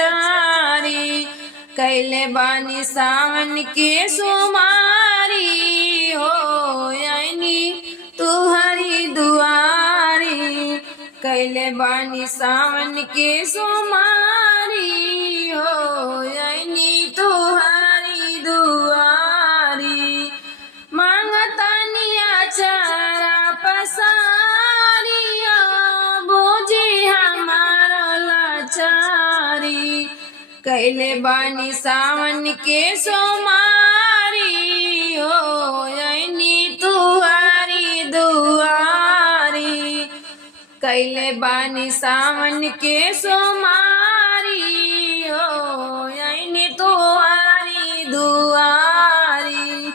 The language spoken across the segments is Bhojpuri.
लाचारी। कैले बानी सावन के सोमारी हो यानी तुहरी दुआरी। कैले बानी सावन के सोमारी हो यानी तुहरी दुआरी। मांगतानी आचारा पसारिया बोझी हमारो लाचारी। कैले बानी सावन के सोमारी हो यानी तुहारी दुआरी। कैले बानी सावन के सोमारी हो यानी तुहारी दुआरी।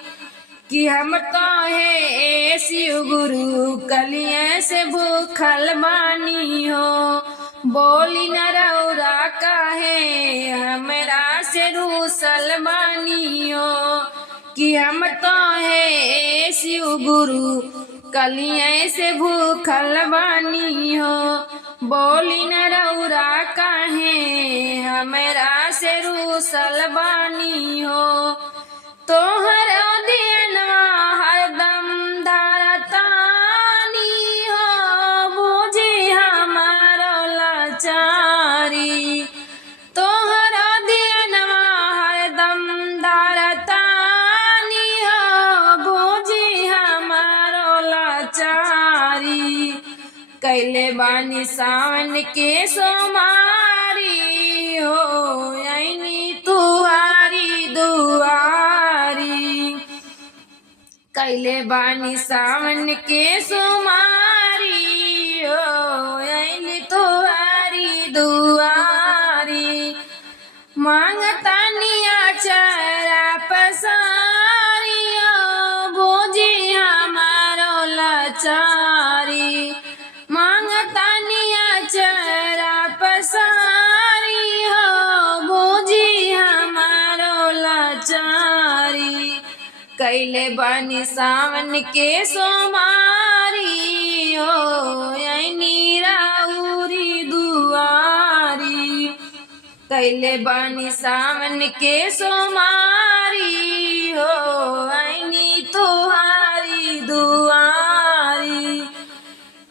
कि हम तो है शिव गुरु कलिए से भूखल बानी हो। बोली न रौरा काहे हमरा से रूसल बानी हो। कि हम तो है शिव गुरु कलिए से भूखल बानी हो। बोली न रौरा काहे हमरा से रूसल बानी हो। तोहर दियनवा हरदम धारतानी हो बुझी हमारो लाचारी। तोहर दियनवा हरदम धारतानी हो बुझी हमारो लाचारी। कैले बानी सावन के सोमारी हो यानी तुहारी दुआरी। कैले बानी सावन के सोमारी हो यानी तुहारी दुआरी। मांगतानी आचारा पसारिया बोझी हमारो लाचारी। मांगतानी आचारा पसारी हो बोझी हमारो लाचारी। कैले बानी सावन के सोमारी हो यानी राउरी दुआरी। कैले बानी सावन के सोमारी हो यानी तुहारी दुआरी।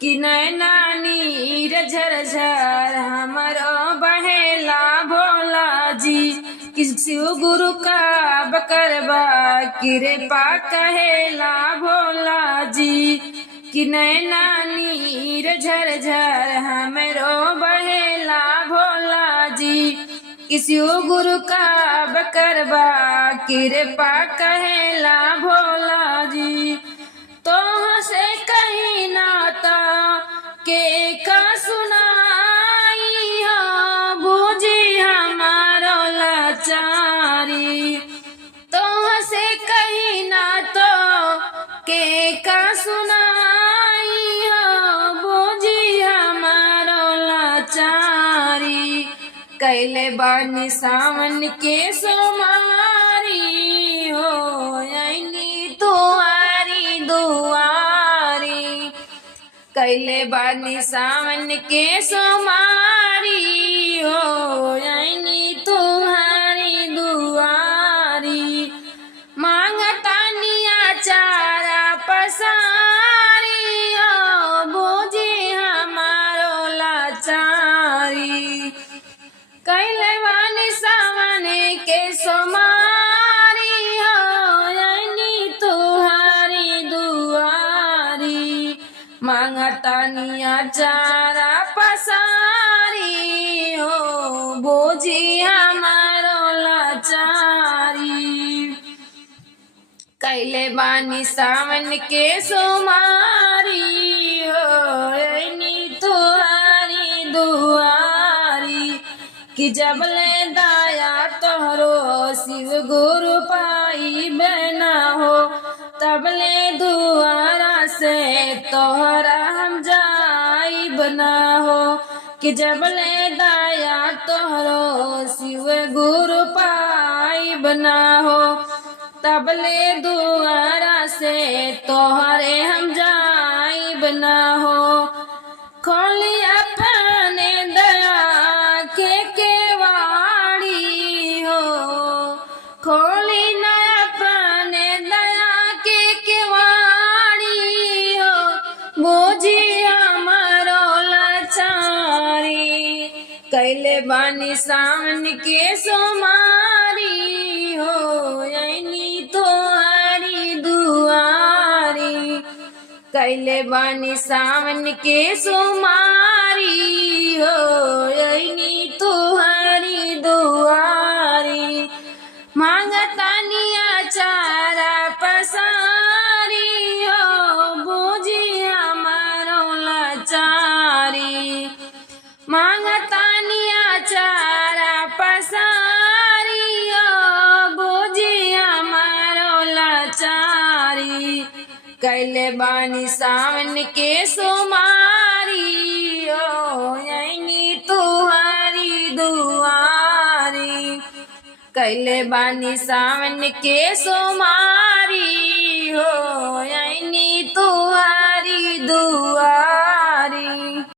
कि नैना नीर झरझर हमारो बहेला भोला जी। कि शिव गुरु का बकरबा कृपा कहेला भोला जी। कि नैना नीर झरझर हमरो बहेला भोला जी। कि शिव गुरु का बकरबा कृपा कहेला भोला जी। तो से कहीं नाता के का सुनाई हो बुझी हमारो लाचारी। तो से कहीं ना तो के का सुनाई हो बुझी हमारो लाचारी। कैले बानी सावन के सोमारी हो यानी तुहारी दुआरी। कैले बानी सावन के सोमारी हो यानी तुहारी दुआरी। मांगतानी आचारा पसारी हो बोझी हमारो लाचारी। कैले बानी सावन के सोमारी हो यानी तुहारी दुआरी। मांगतानी आचारा पसारी हो बोझी हमारो लाचारी। कैले बानी सावन के सोमारी हो यानी तुहारी दुआरी। कि जबले दाया तोहरो शिव गुरु पाई बना हो। तबले दुआरा से तोहरा हम जाई बना हो। कि जबले दाया तोहरो शिव गुरु पाई बना हो। तबले दुआरा से तोहरे हम जाई बना हो। खोलिया अपने दया के केवा कैले बानी सावन के सोमारी हो यनी तोहारी दुआरी। कैले बानी सावन के सोमारी हो यनी तोहारी दुआरी। मांगतानी आचारा पसारी हो बूझी हमारो लाचारी। मांगतानी आचारा पसारी हो बूझी हमारो लाचारी। कैले बानी सावन के सोमारी हो यनी तुहारी दुआरी। कैले बानी सावन के सोमारी हो